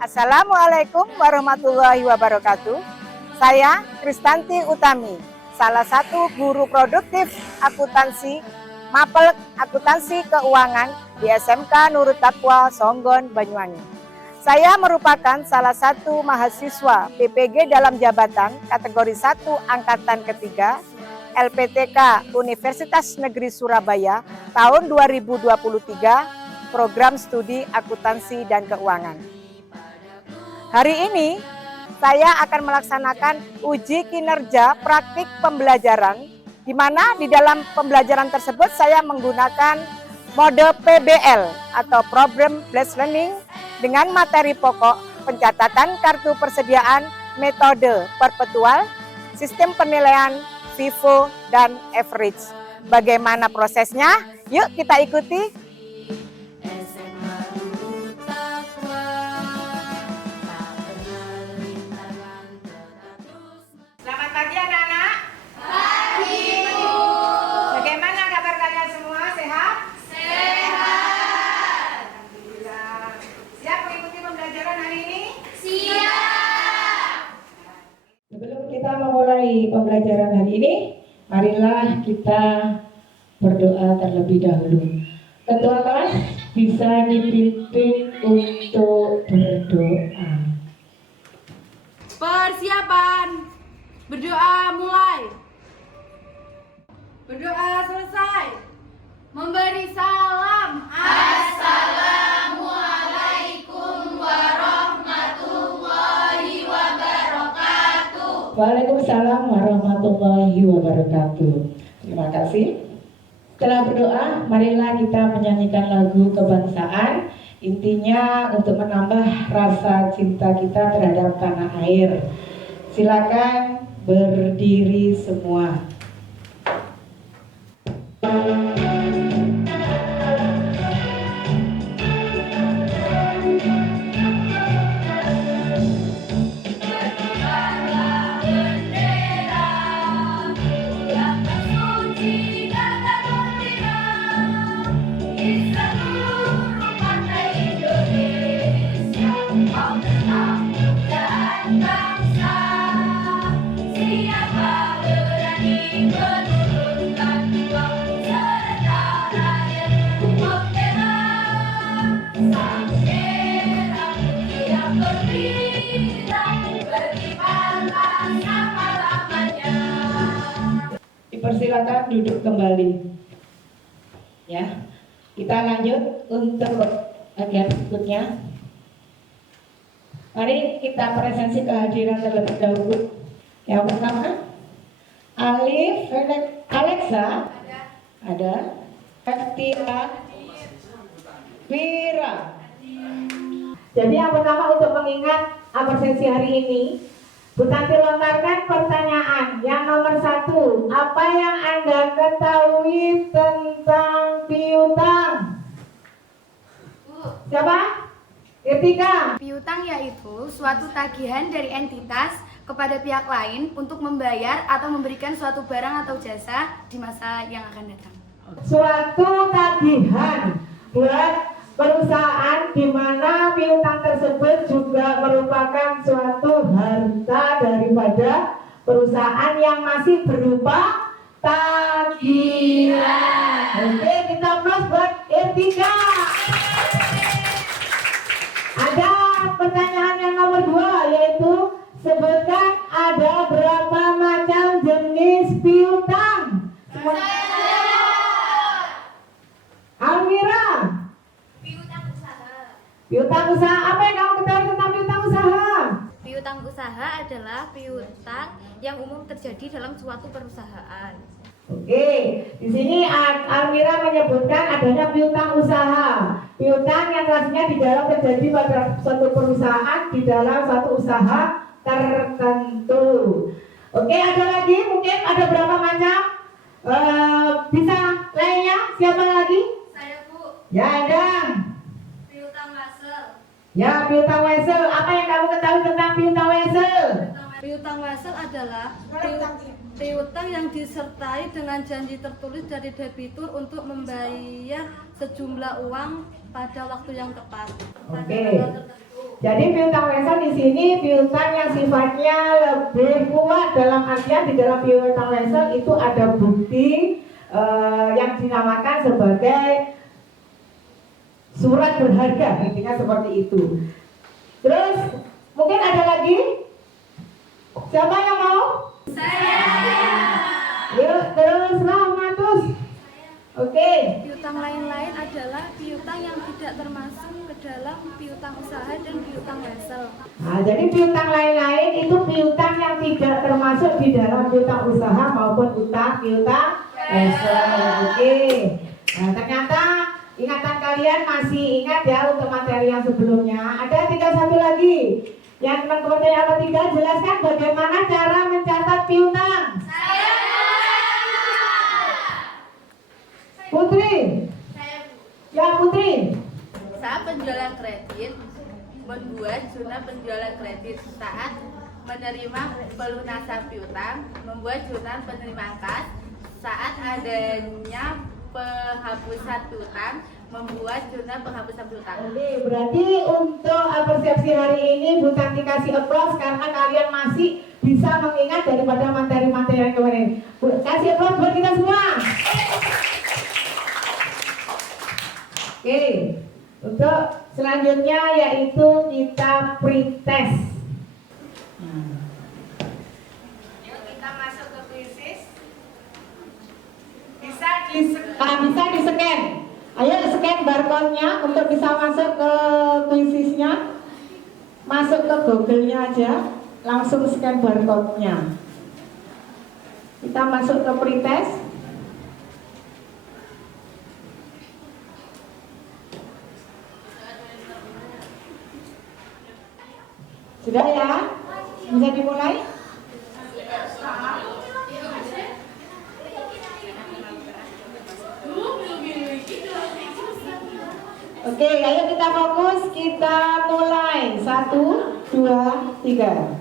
Assalamualaikum warahmatullahi wabarakatuh. Saya Kristanti Utami, salah satu guru produktif akuntansi Mapel Akuntansi Keuangan di SMK Nurut Taqwa Songgon, Banyuwangi. Saya merupakan salah satu mahasiswa PPG dalam jabatan kategori 1 angkatan ketiga LPTK Universitas Negeri Surabaya tahun 2023, program studi akuntansi dan keuangan. Hari ini saya akan melaksanakan uji kinerja praktik pembelajaran, di mana di dalam pembelajaran tersebut saya menggunakan mode PBL atau Problem Based Learning dengan materi pokok pencatatan kartu persediaan, metode perpetual, sistem penilaian, FIFO, dan average. Bagaimana prosesnya? Yuk kita ikuti. Selamat pagi anak-anak. Pagi, Bu. Bagaimana kabar kalian semua? Sehat? Sehat. Alhamdulillah. Siap mengikuti pembelajaran hari ini? Siap. Sebelum kita memulai pembelajaran hari ini, marilah kita berdoa terlebih dahulu. Ketua kelas bisa dipimpin untuk berdoa. Persiapan. Berdoa mulai. Berdoa selesai. Memberi salam. Assalamualaikum warahmatullahi wabarakatuh. Waalaikumsalam warahmatullahi wabarakatuh. Terima kasih. Setelah berdoa, marilah kita menyanyikan lagu kebangsaan. Intinya untuk menambah rasa cinta kita terhadap tanah air. Silakan berdiri semua. Dipersilakan duduk kembali. Ya, kita lanjut untuk bagian berikutnya. Mari kita presensi kehadiran terlebih dahulu. Yang pertama, Alif, Alexa, ada. Tia, Vira. Jadi yang pertama untuk mengingat absensi hari ini, Bu Tanti lontarkan pertanyaan yang nomor 1. Apa yang Anda ketahui tentang piutang? Siapa? Ketiga. Piutang yaitu suatu tagihan dari entitas kepada pihak lain untuk membayar atau memberikan suatu barang atau jasa di masa yang akan datang. Suatu tagihan buat perusahaan di mana piutang tersebut juga merupakan suatu harta daripada perusahaan yang masih berupa tagihan. Oke, kita plus buat Ertika. Ada pertanyaan yang nomor 2, yaitu sebutkan ada berapa macam jenis piutang. Almira. Piutang usaha. Apa yang kamu ketahui tentang piutang usaha? Piutang usaha adalah piutang yang umum terjadi dalam suatu perusahaan. Oke, di sini Almira menyebutkan adanya piutang usaha. Piutang yang pastinya di dalam terjadi pada suatu perusahaan di dalam suatu usaha tertentu. Oke, ada lagi? Mungkin ada berapa macam? Bisa lainnya? Siapa lagi? Saya, Bu. Ya, ada. Piutang wesel. Ya, piutang wesel. Apa yang kamu ketahui tentang piutang wesel? Piutang wesel adalah piutang yang disertai dengan janji tertulis dari debitur untuk membayar sejumlah uang pada waktu yang tepat. Oke. Jadi piutang wesel di sini piutang yang sifatnya lebih kuat, dalam artian di dalam piutang wesel itu ada bukti yang dinamakan sebagai surat berharga, intinya seperti itu. Terus mungkin ada lagi? Siapa yang mau? Saya. Yuk terus Rahmatus. Oke. Piutang lain-lain adalah piutang yang tidak termasuk ke dalam piutang usaha dan piutang wesel. Nah, jadi piutang lain-lain itu piutang yang tidak termasuk di dalam piutang usaha maupun piutang wesel. Oke. Nah, ternyata ingatan kalian masih ingat ya untuk materi yang sebelumnya. Ada tinggal satu lagi. Yang teman-teman yang ketiga, jelaskan bagaimana cara mencatat piutang. Putri. Ya Putri. Saat penjualan kredit membuat jurnal penjualan kredit. Saat menerima pelunasan piutang membuat jurnal penerimaan kas. Saat adanya penghapusan piutang membuat jurnal penghapusan piutang. Oke, berarti untuk persepsi hari ini Bu Tanti kasih applause karena kalian masih bisa mengingat daripada materi-materi yang kemarin. Bu, kasih applause buat kita semua. Oke, untuk selanjutnya yaitu kita pretest. Yuk kita masuk ke kuisis. Bisa di-scan. Ayo scan barcode-nya untuk bisa masuk ke kuisisnya. Masuk ke Google-nya aja, langsung scan barcode-nya. Kita masuk ke pretest. Sudah ya? Bisa dimulai? Oke, ayo kita fokus, kita mulai. 1, 2, 3.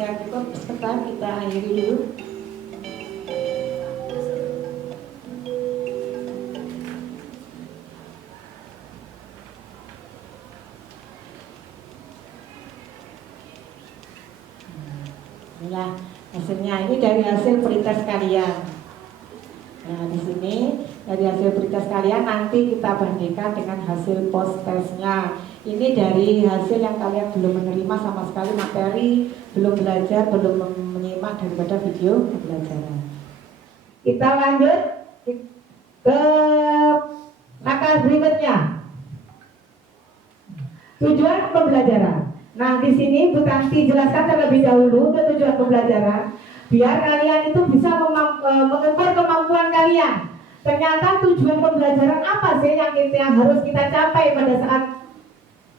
Ya cukup, sebentar kita akhiri dulu. Inilah hasilnya, ini dari hasil pretest kalian. Nah di sini dari hasil pretest kalian nanti kita bandingkan dengan hasil post testnya. Ini dari hasil yang kalian belum menerima sama sekali materi, belum belajar, belum menyimak daripada video pembelajaran. Kita lanjut ke langkah berikutnya. Tujuan pembelajaran. Nah, di sini Bu Tanti jelaskan terlebih dahulu ke tujuan pembelajaran, biar kalian itu bisa mengukur kemampuan kalian. Ternyata tujuan pembelajaran apa sih yang harus kita capai pada saat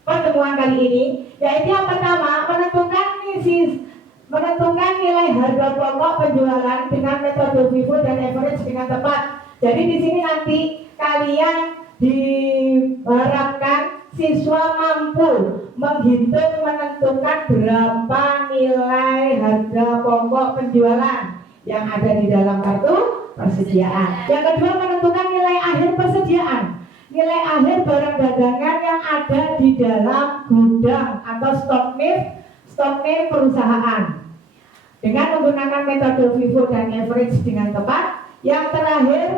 pertemuan kali ini? Yaitu yang pertama, menentukan nilai harga pokok penjualan dengan metode FIFO dan average dengan tepat. Jadi di sini nanti kalian diharapkan siswa mampu menghitung menentukan berapa nilai harga pokok penjualan yang ada di dalam kartu persediaan. Yang kedua, menentukan nilai akhir persediaan, nilai akhir barang dagangan yang ada di dalam gudang atau stok name perusahaan dengan menggunakan metode FIFO dan average dengan tepat. Yang terakhir,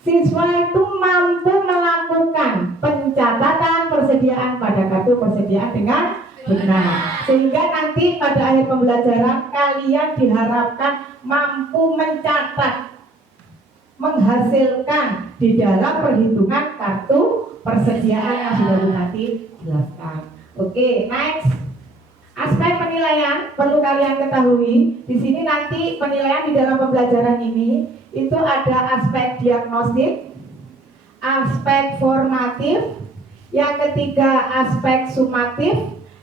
siswa itu mampu melakukan pencatatan persediaan pada kartu persediaan dengan benar, sehingga nanti pada akhir pembelajaran kalian diharapkan mampu mencatat, menghasilkan di dalam perhitungan kartu persediaan yang sudah nanti jelaskan. Oke, next. Aspek penilaian perlu kalian ketahui. Di sini nanti penilaian di dalam pembelajaran ini itu ada aspek diagnostik, aspek formatif, yang ketiga aspek sumatif,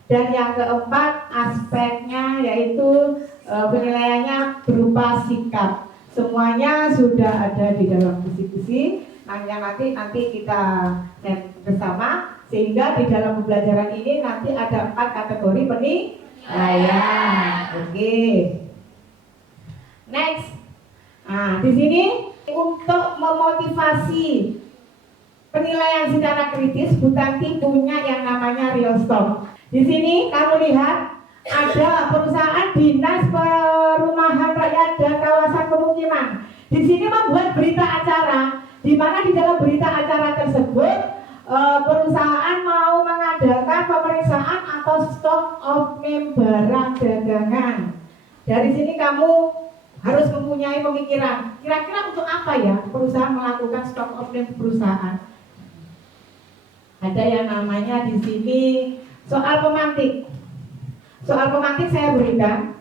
dan yang keempat aspeknya yaitu penilaiannya berupa sikap. Semuanya sudah ada di dalam kisi-kisi. Yang nanti kita cek bersama. Sehingga di dalam pembelajaran ini nanti ada 4 kategori penilaian. Oke. Next. Nah, di sini untuk memotivasi penilaian secara kritis, Bu Tanti punya yang namanya real stop. Di sini kamu lihat ada perusahaan dinas perumahan rakyat dan kawasan pemukiman. Di sini membuat berita acara, di mana di dalam berita acara tersebut perusahaan mau mengadakan pemeriksaan atau stock of name barang dagangan. Dari sini kamu harus mempunyai pemikiran, kira-kira untuk apa ya perusahaan melakukan stock of name perusahaan. Ada yang namanya di sini soal pemantik. Soal pemantik saya berikan.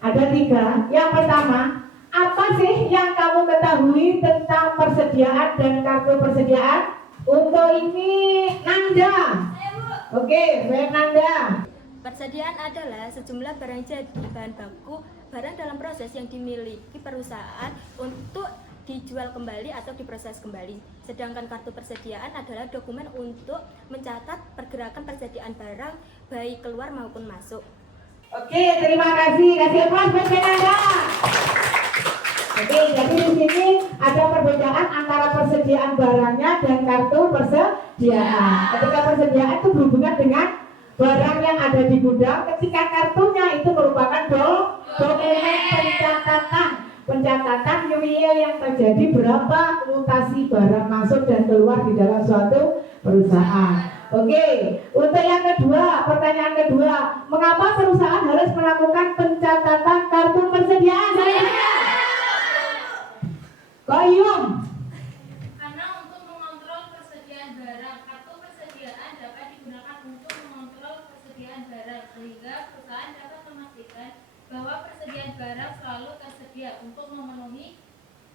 Ada 3. Yang pertama, apa sih yang kamu ketahui tentang persediaan dan kartu persediaan? Untuk ini Nanda. Oke, Fernanda. Persediaan adalah sejumlah barang jadi, bahan baku, barang dalam proses yang dimiliki perusahaan untuk dijual kembali atau diproses kembali. Sedangkan kartu persediaan adalah dokumen untuk mencatat pergerakan persediaan barang baik keluar maupun masuk. Oke, terima kasih. Kasih aplaus buat Fernanda. Oke, jadi di sini ada perbedaan antara persediaan barangnya dan kartu persediaan. Ketika persediaan itu berhubungan dengan barang yang ada di gudang, ketika kartunya itu merupakan dokumen pencatatan real yang terjadi berapa mutasi barang masuk dan keluar di dalam suatu perusahaan. Oke, untuk yang kedua, pertanyaan kedua, mengapa perusahaan harus melakukan pencatatan kartu persediaan? Koyum. Karena untuk mengontrol persediaan barang, kartu persediaan dapat digunakan untuk mengontrol persediaan barang sehingga perusahaan dapat memastikan bahwa persediaan barang selalu tersedia untuk memenuhi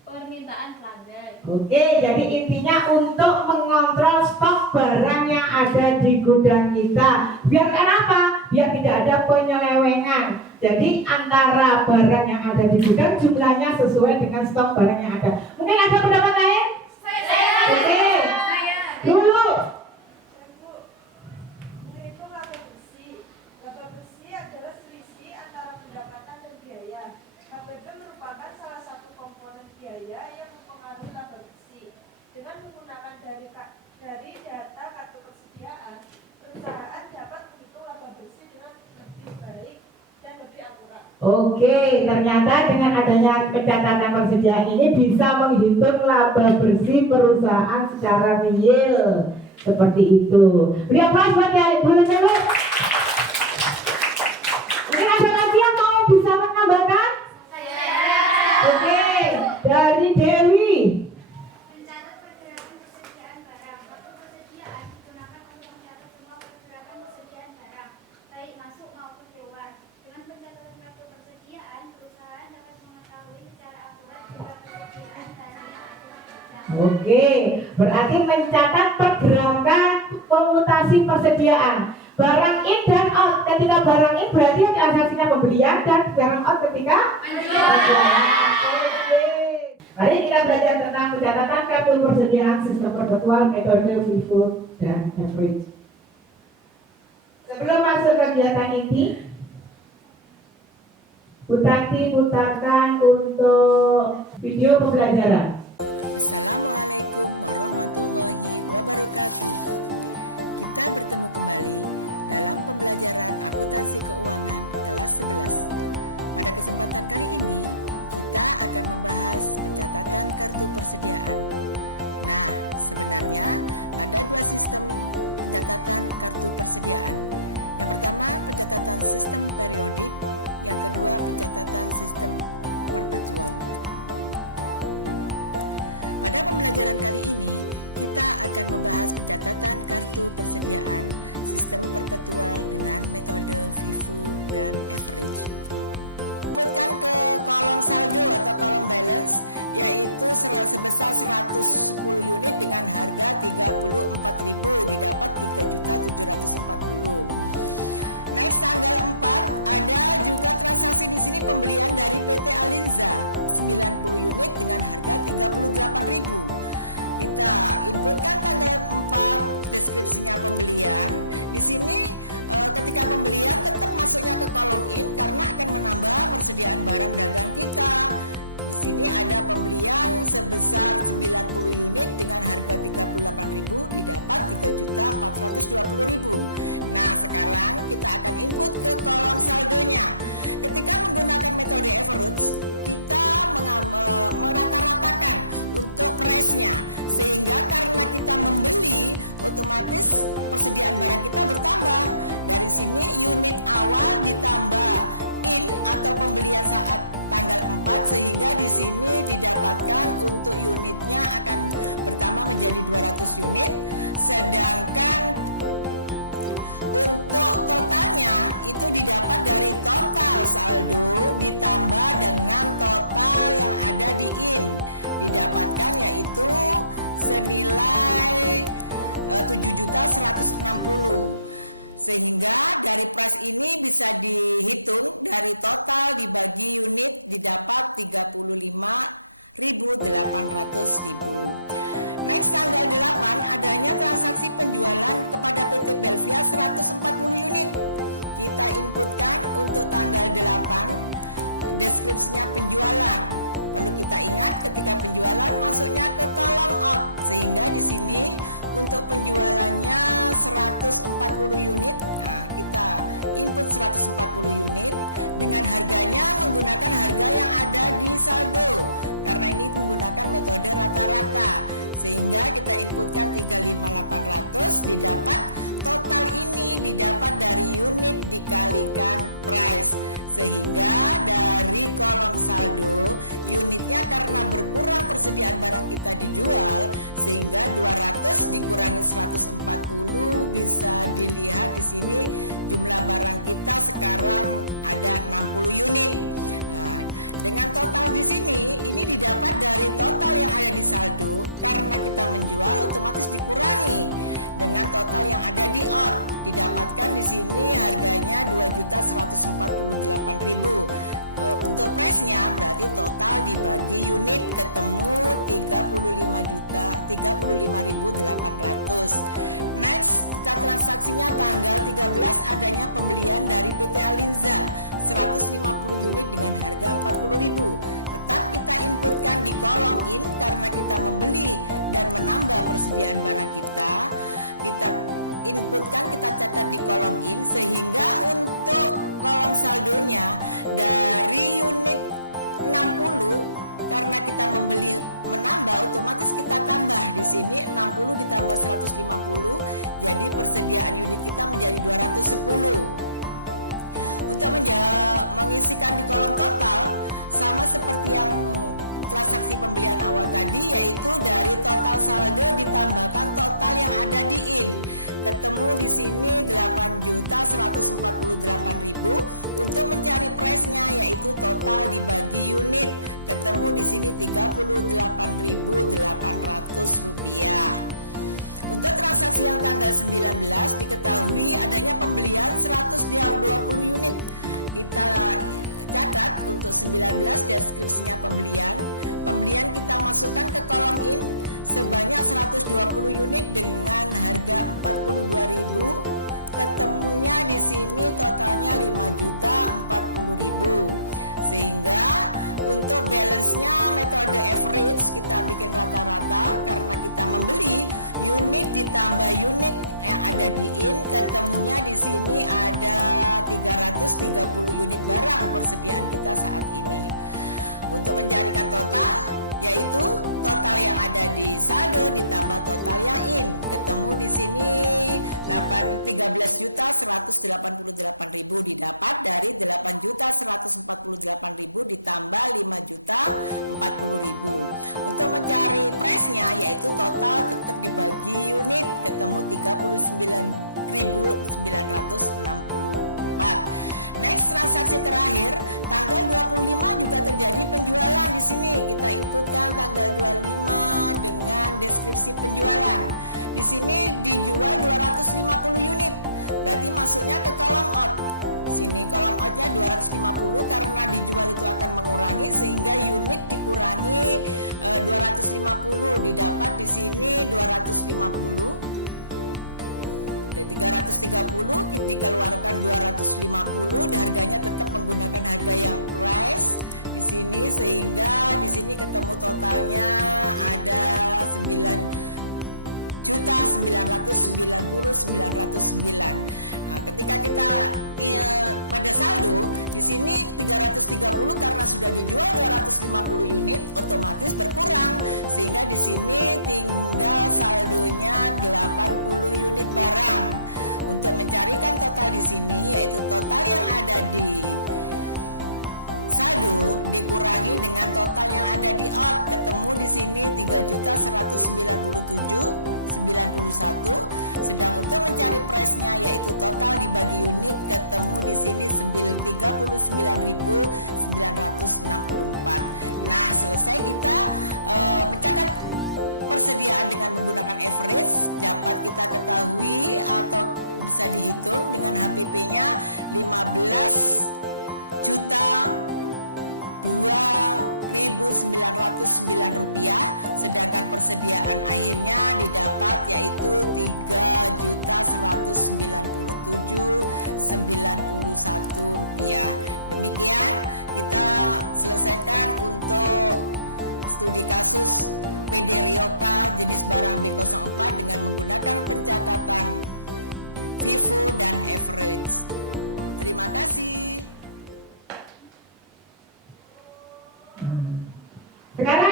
permintaan pelanggan. Oke, jadi intinya untuk mengontrol stok barang yang ada di gudang kita. Biar kenapa? Biar tidak ada penyelewengan. Jadi antara barang yang ada di gudang jumlahnya sesuai dengan stok barang yang ada. Mungkin ada pendapat lain? Oke. Dulu. Menghitung laba bersih. Laba bersih adalah selisih antara pendapatan dan biaya. KPB merupakan salah satu komponen biaya yang mempengaruhi laba bersih. Dengan menggunakan dari data kartu persediaan, perusahaan dapat menghitung laba bersih dengan lebih baik dan lebih akurat. Oke, ternyata dengan adanya pencatatan persediaan ini bisa menghitung laba bersih perusahaan secara real. Seperti itu. Beri aplaus buat Bu Cewek. Mungkin ada lagi yang mau bisa menambahkan? Oke, dari Dewi. Mencatat pergerakan persediaan barang. Kartu persediaan digunakan untuk mencatat semua pergerakan persediaan barang, baik masuk maupun keluar. Dengan pencatatan kartu persediaan, perusahaan dapat mengetahui secara akurat jumlah persediaan barang yang ada di gudang. Oke, berarti mencatat pergerakan pemutasi persediaan. Barang in dan out. Ketika barang in berarti transaksinya pembelian dan barang out ketika penjualan. Oke. Mari kita belajar tentang pencatatan kartu persediaan sistem perpetual, metode FIFO dan average. Sebelum masuk kegiatan inti, Bu Tanti putarkan untuk video pembelajaran.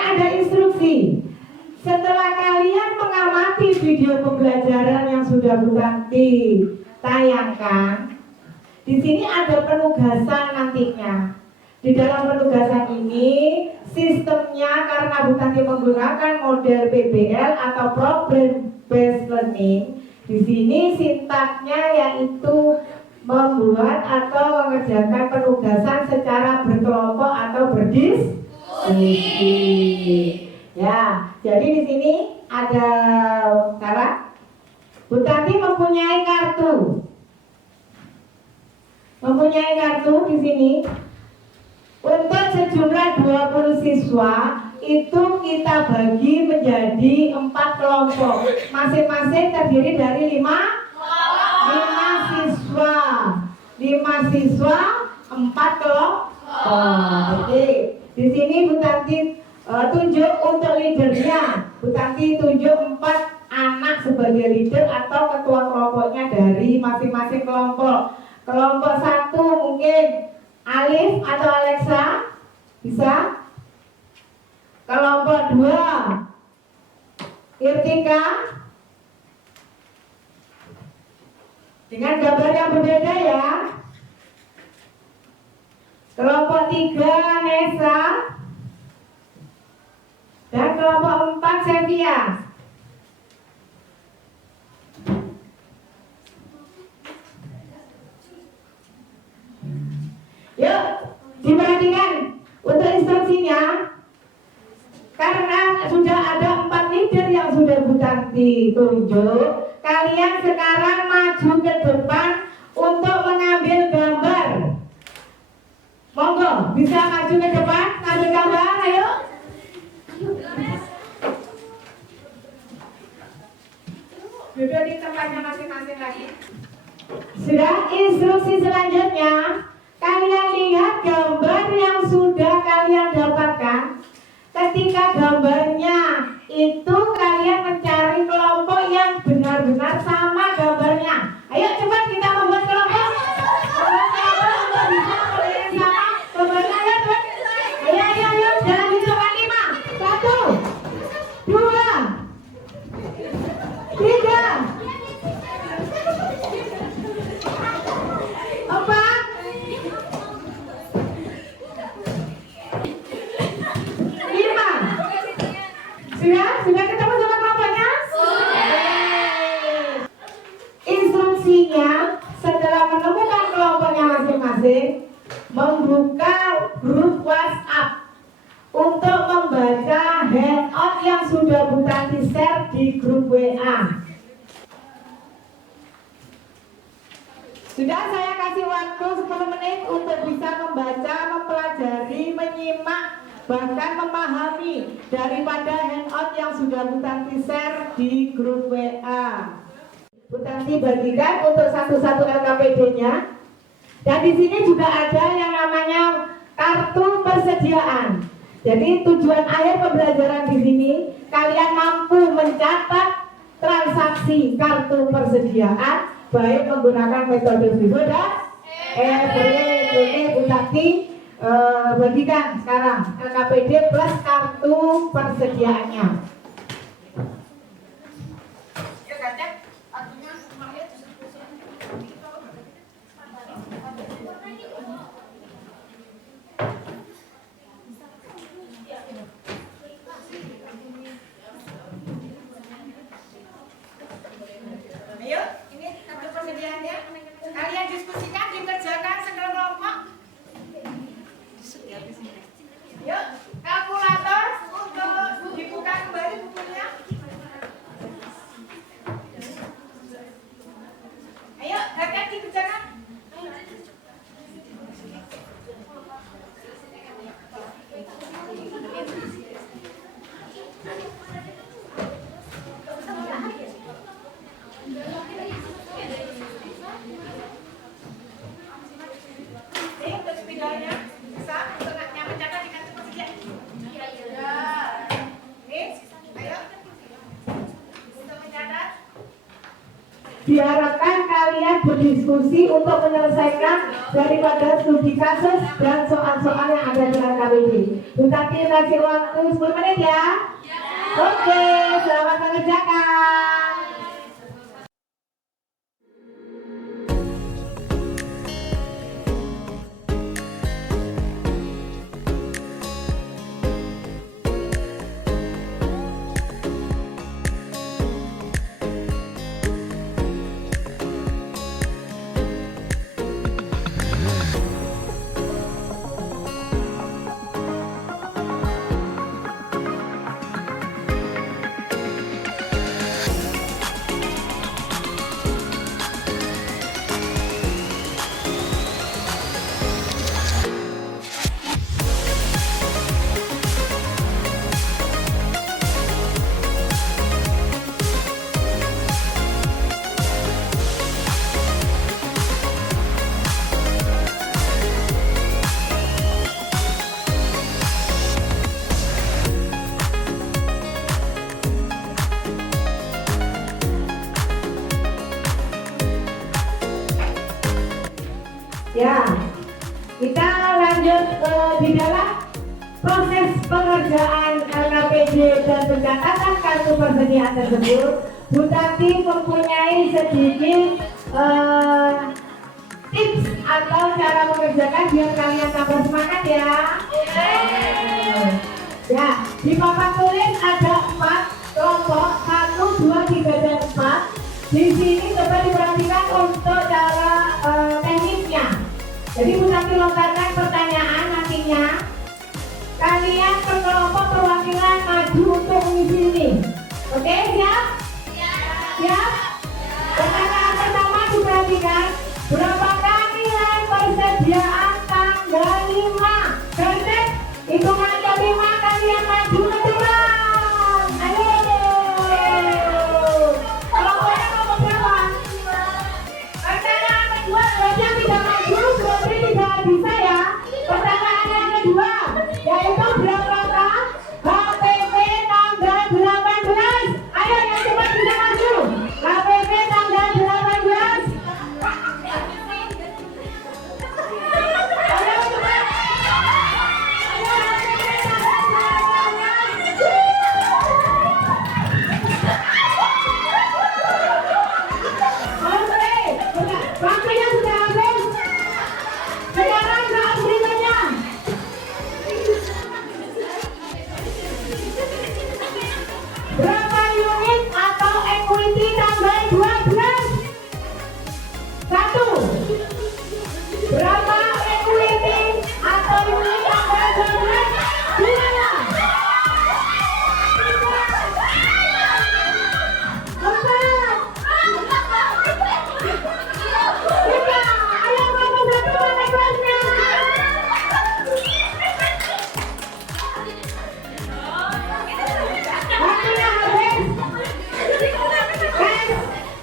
ada instruksi. Setelah kalian mengamati video pembelajaran yang sudah Bu Tanti tayangkan, di sini ada penugasan nantinya. Di dalam penugasan ini, sistemnya karena Bu Tanti menggunakan model PBL atau Problem Based Learning, di sini sintaksnya yaitu membuat atau mengerjakan penugasan secara berkelompok atau berdiskusi. Ya, jadi di sini ada cara. Bu Tanti mempunyai kartu. Mempunyai kartu di sini. Untuk sejumlah 20 siswa itu kita bagi menjadi 4 kelompok. Masing-masing terdiri dari 5 siswa. 5 siswa, 4 kelompok. Oke. Di sini Bu Tanti tunjuk untuk leadernya. Bu Tanti tunjuk 4 anak sebagai leader atau ketua kelompoknya dari masing-masing kelompok. Kelompok 1 mungkin Alif atau Alexa, bisa. Kelompok 2 Irtika, dengan gambar yang berbeda ya. Kelompok 3 Nesa, dan kelompok 4 Sevia. Yuk, diperhatikan untuk instruksinya. Karena sudah ada 4 leader yang sudah Bu Tanti tunjuk, kalian sekarang maju ke depan untuk mengambil gambar. Monggo, bisa maju ke depan, ambil gambar, ayo. Duduk di tempatnya masing-masing lagi. Sudah, instruksi selanjutnya, kalian lihat gambar yang sudah kalian dapatkan. Ketika gambarnya itu kalian mencari kelompok yang benar-benar sama gambarnya. Ayo cepat kita membuat kelompok. Untuk bisa kalian sama gambarnya, ayo cepat. Ayo, jangan hitungan 5. 1, 2, 3, 4. Sudah ketemu sama kelompoknya? Sudah. Instruksinya setelah menemukan kelompoknya masing-masing, membuka grup WhatsApp untuk membaca handout yang sudah Bu Tanti share di grup WA. Sudah, saya kasih waktu 10 menit untuk bisa membaca, mempelajari, menyimak, bahkan memahami daripada handout yang sudah Bu Tanti share di grup WA. Bu Tanti bagikan untuk satu-satu LKPD-nya. Dan di sini juga ada yang namanya kartu persediaan. Jadi tujuan akhir pembelajaran di sini, kalian mampu mencatat transaksi kartu persediaan baik menggunakan metode Vivo dan Everest. Oke, Bu Tanti bagikan sekarang LKPD plus kartu persediaannya. Ayo, ini kartu persediaannya. Kalian diskusikan, dikerjakan sekelompok. Yuk, kalkulator untuk dibuka kembali bukunya. Ayo, kakak dikerjakan. Ini untuk spidolnya bisa untuk mencatat di kartu persediaan. Iya. Nih, ayo untuk mencatat. Diharapkan kalian kalian berdiskusi untuk menyelesaikan daripada studi kasus dan soal-soal yang ada di LKPD. Bu Tati kasih waktu 10 menit ya. Oke, selamat mengerjakan. Ya, kita lanjut di dalam proses pengerjaan LKPD dan pencatatan kartu persediaan tersebut. Bu Tati mempunyai sedikit tips atau cara mengerjakan biar kalian tambah semangat ya. Ya, di papan tulis ada 4 kelompok, 1, 2, 3, dan 4. Di sini coba diperhatikan untuk cara teknisnya. Jadi Bu Tati lontarkan pertanyaan, nantinya kalian per kelompok perwakilan maju untuk mengisi ini. Oke, siap? Siap? Pertanyaan pertama diperhatikan, berapakah nilai persediaan tanggal 5? Gantek, hitungan kelima kalian maju ke depan. Ayo. Kelompoknya nomor berapa? Pertanyaan kedua, berarti yang tidak maju berarti tidak bisa ya. Pertanyaan yang kedua, yaitu berapakah HPP tanggal 18? Ayo yang cepat bisa maju. HPP tanggal 18. Ayo cepat. Ayo HPP tanggal 18. Oke, waktunya sudah habis. Sekarang saat berikutnya. Berapa unit atau equity tanggal 12? 1. Berapa equity atau unit tanggal 12? 2. 3. Ayo nomor 1 mana kelasnya? Waktunya habis.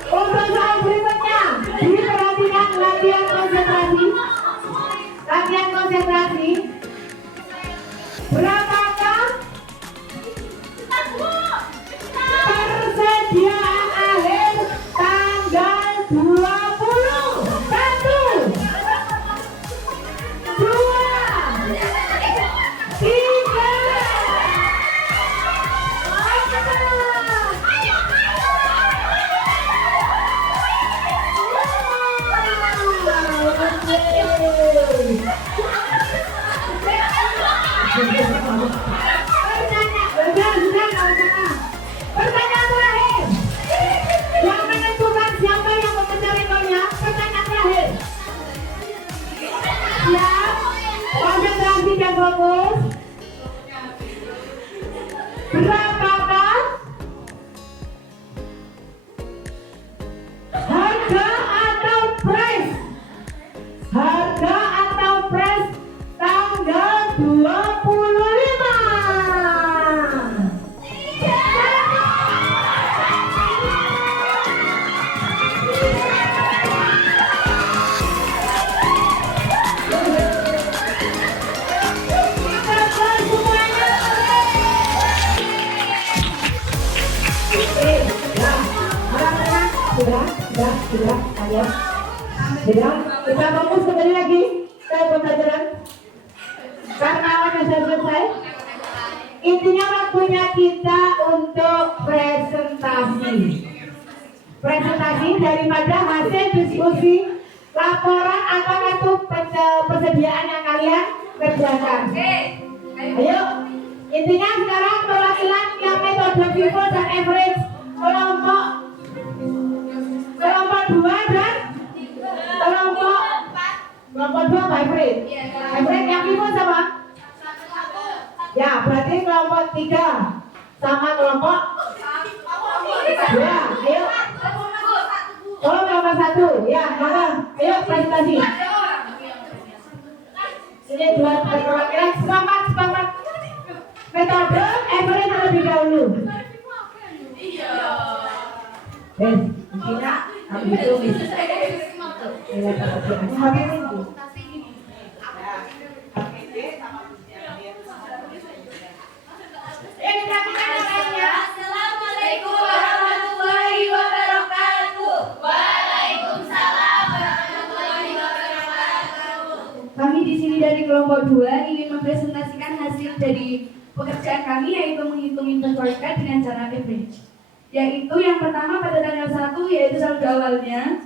Untuk soal berikutnya, diperhatikan latihan konsentrasi. Latihan konsentrasi. Berapakah persediaan akhir tanggal 20? 1, 2, 3. Ya. Ya, kita fokus kembali lagi ke pembelajaran. Karena waktu sudah selesai. Intinya waktunya kita untuk presentasi. Presentasi daripada hasil diskusi, laporan atau kartu persediaan yang kalian kerjakan. Ayo, intinya sekarang perwakilan yang metode FIFO dan average kelompok 2 dan kelompok 2 apa average? Average yang FIFO sama? Ya, berarti kelompok 3 sama kelompok 2. Ayo. Oh, kelompok 1. Ya, maka ayo presentasi. Ini 2 perwakilan sepakat. Metode average terlebih dahulu. Intinya kamu itu bisa. Assalamualaikum warahmatullahi wabarakatuh. Waalaikumsalam warahmatullahi wabarakatuh. Kami di sini dari kelompok 2 ingin mempresentasikan hasil dari pekerjaan kami, yaitu menghitung inventory dengan cara average. Yaitu yang pertama pada tanggal 1 yaitu saldo awalnya.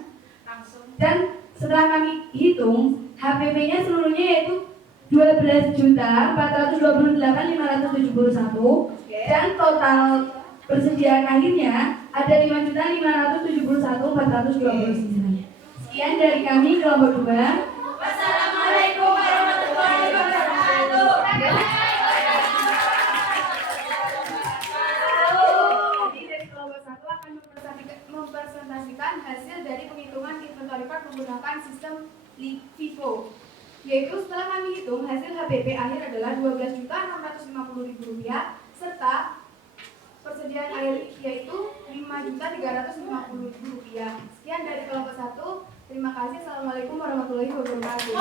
Dan setelah kami hitung HPP-nya seluruhnya yaitu 12.428.571 dan total persediaan akhirnya ada 5.571.429. Sekian dari kami kelompok 2. Wassalamualaikum warahmatullahi wabarakatuh. Jadi dari kelompok 1 akan mempresentasikan hasil dari penghitungan inventory card menggunakan sistem FIFO. Yaitu setelah kami hitung hasil HPP akhir adalah Rp12.650.000 serta persediaan air yaitu Rp5.350.000. Sekian dari kelompok 1. Terima kasih. Assalamualaikum warahmatullahi wabarakatuh.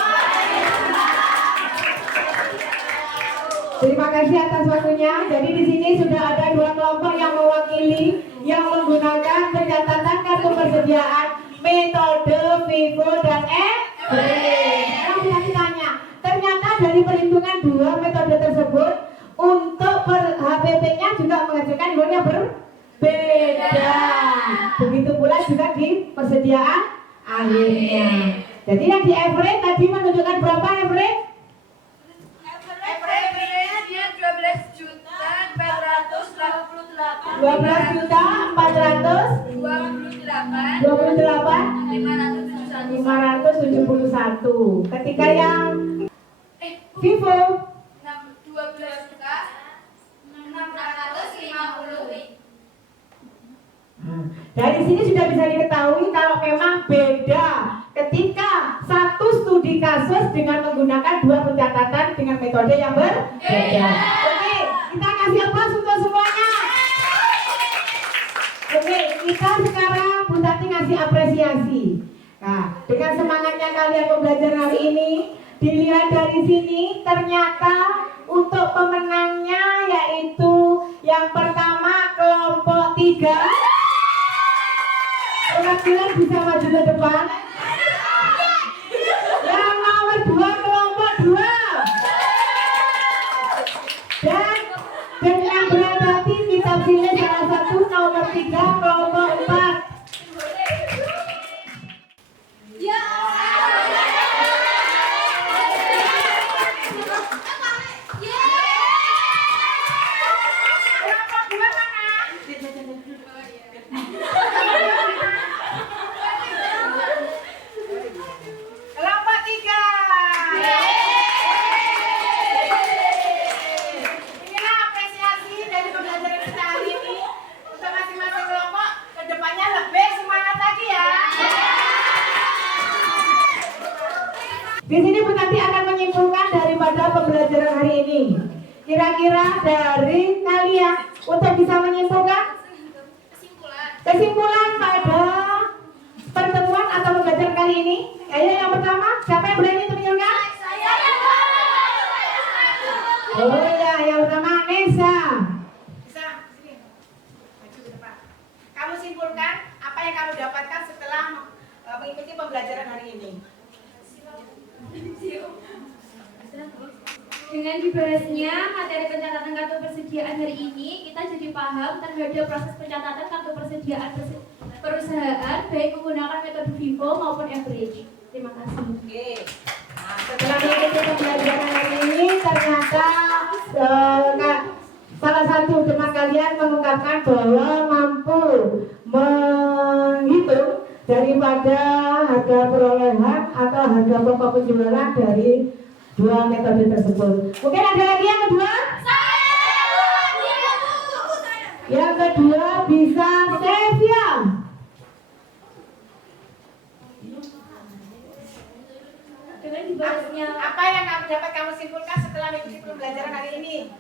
Terima kasih atas waktunya. Jadi di sini sudah ada 2 kelompok yang mewakili yang menggunakan pencatatan kartu persediaan metode FIFO dan average. Yang ditanya, ternyata dari perhitungan 2 metode tersebut untuk HPP-nya juga menghasilkan nilainya berbeda. Begitu pula juga di persediaan akhirnya. Jadi yang di average tadi menunjukkan berapa average? Average-nya 12.428.571. 12.428.571. Ketika yang FIFO 12.650. Dari sini sudah bisa diketahui kalau memang beda ketika satu studi kasus dengan menggunakan 2 pencatatan dengan metode yang berbeda. Oke, kita kasih aplaus untuk semuanya. Oke, kita sekarang Bu Tati ngasih apresiasi. Nah, dengan semangatnya kalian belajar hari ini, dilihat dari sini ternyata untuk pemenangnya yaitu yang pertama kelompok 3. Perwakilan bisa maju ke depan. Yang nomor 2 kelompok 2. Dan dengan berat hati kita pilih salah satu nomor 3 kelompok 4. Di sini Bu Tati akan menyimpulkan daripada pembelajaran hari ini. Kira-kira dari kalian untuk bisa menyimpulkan kesimpulan pada pertemuan atau pembelajaran kali ini. Ayo yang pertama, siapa yang berani menunjukkan? Oh ya, yang pertama Nesa. Bisa sini, maju ke depan. Kamu simpulkan apa yang kamu dapatkan setelah mengikuti Dengan dibahasnya materi pencatatan kartu persediaan hari ini, kita jadi paham terhadap proses pencatatan kartu persediaan perusahaan baik menggunakan metode FIFO maupun average. Terima kasih. Oke. Nah, setelah mengikuti pembelajaran hari ini, ternyata salah satu teman kalian mengungkapkan bahwa mampu menghitung daripada harga perolehan atau harga pokok penjualan dari dua metode tersebut. Mungkin ada lagi yang kedua? Yang kedua bisa Sevia. Dengan dibahasnya Apa yang dapat kamu simpulkan setelah mengikuti pembelajaran hari ini?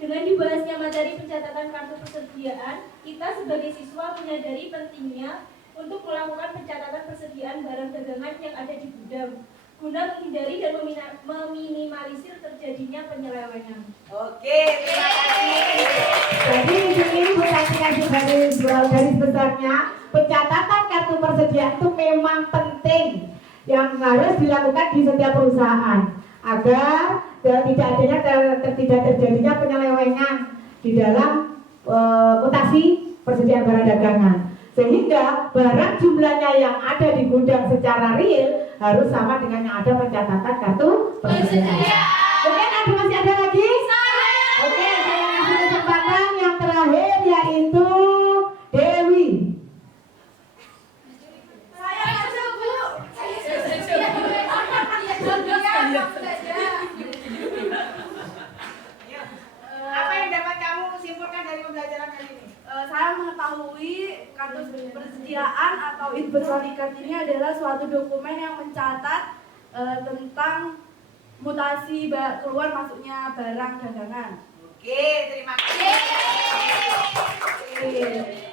Dengan dibahasnya materi pencatatan kartu persediaan, kita sebagai siswa menyadari pentingnya untuk melakukan pencatatan persediaan barang dagangan yang ada di gudang guna menghindari dan meminimalisir terjadinya penyelewengan. Oke, terima kasih. Jadi di sini Bu Tati kasih garis besarnya, pencatatan kartu persediaan itu memang penting yang harus dilakukan di setiap perusahaan agar tidak terjadinya penyelewengan di dalam mutasi persediaan barang dagangan, sehingga barang jumlahnya yang ada di gudang secara real harus sama dengan yang ada pencatatan kartu persediaan. Mungkin masih ada lagi? Oke, saya kasih kesempatan yang terakhir yaitu Dewi. Apa yang dapat kamu simpulkan dari pembelajaran kali ini? Saya mengetahui kartu persediaan atau inventory card ini adalah suatu dokumen yang mencatat tentang mutasi keluar masuknya barang dagangan. Oke, terima kasih.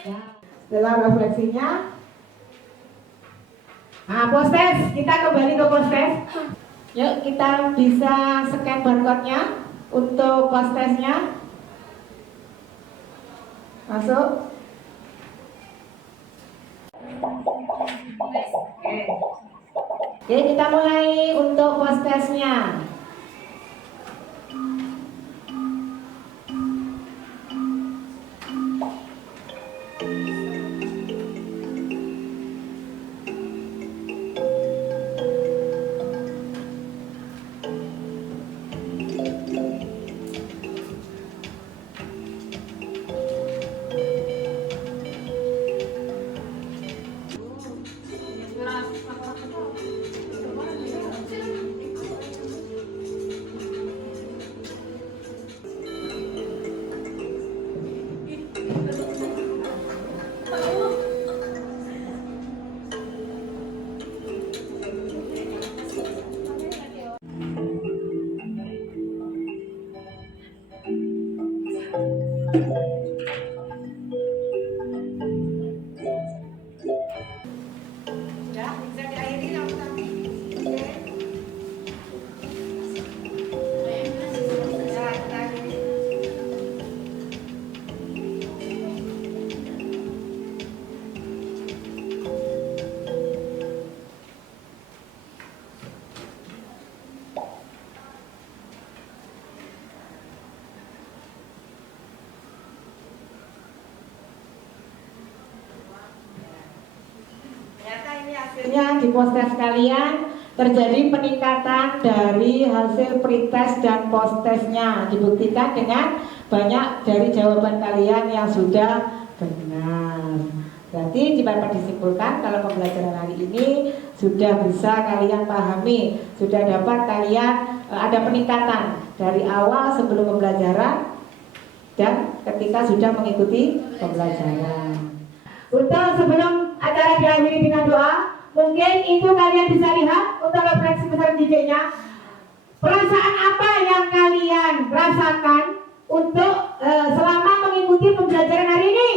Ya. Setelah refleksinya, postes, kita kembali ke postes. Yuk kita bisa scan barcode-nya untuk postesnya. Masuk. Oke, kita mulai untuk postesnya. Sudah, bisa diakhiri yang tadi. Oke. Ya, kita akhiri. Ternyata ini hasilnya. Di postes kalian terjadi peningkatan dari hasil pretest dan postesnya, dibuktikan dengan banyak dari jawaban kalian yang sudah benar. Berarti dapat disimpulkan kalau pembelajaran hari ini sudah bisa kalian pahami, sudah dapat kalian ada peningkatan dari awal sebelum pembelajaran dan ketika sudah mengikuti pembelajaran. Untuk sebelum acara diakhiri dengan doa, mungkin itu kalian bisa lihat untuk refleksi besar titiknya. Perasaan apa yang kalian rasakan untuk selama mengikuti pembelajaran hari ini?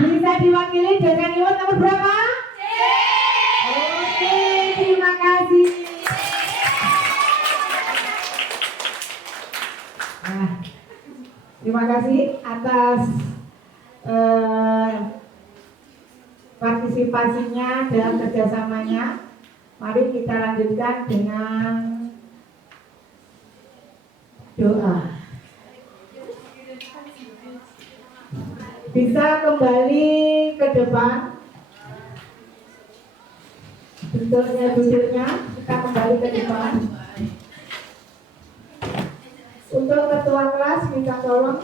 Bisa diwakili dengan iwan nomor berapa? Oke, terima kasih. Nah, terima kasih atas partisipasinya dan kerjasamanya. Mari kita lanjutkan dengan doa. Bisa kembali ke depan. Duduknya kita kembali ke depan. Untuk ketua kelas minta tolong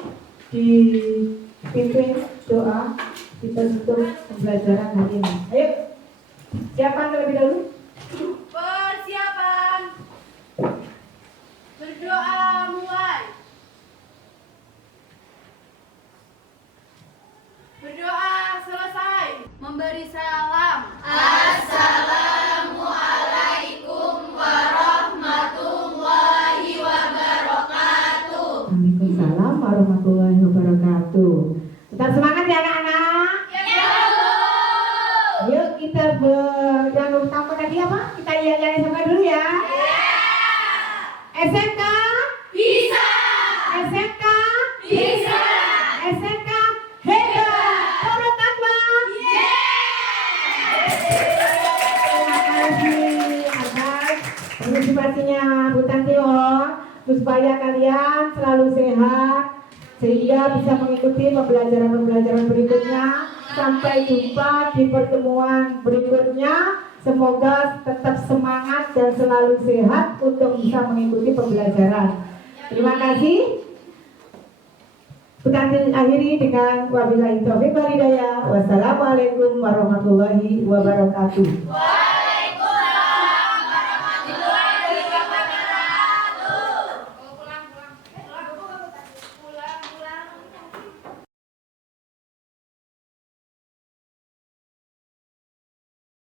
dipimpin doa kita tutup pembelajaran hari ini. Ayo, siapa terlebih dahulu? Persiapan. Berdoa mulai. Berdoa selesai. Memberi salam. Assalamualaikum warahmatullahi wabarakatuh. Waalaikumsalam warahmatullahi wabarakatuh. Tetap semangat ya anak-anak. Yuk kita yang utama tadi apa? Kita iya SMK dulu ya. SMK Bisa. SMK Bisa. SMK hebat. Turut Akbar. Terima kasih atas partisipasinya Bu Tantio, supaya kalian selalu sehat sehingga bisa mengikuti pembelajaran berikutnya. Sampai jumpa di pertemuan berikutnya. Semoga tetap semangat dan selalu sehat untuk bisa mengikuti pembelajaran. Terima kasih. Kita akhiri dengan wabillahi taufiq wal hidayah. Wassalamualaikum warahmatullahi wabarakatuh.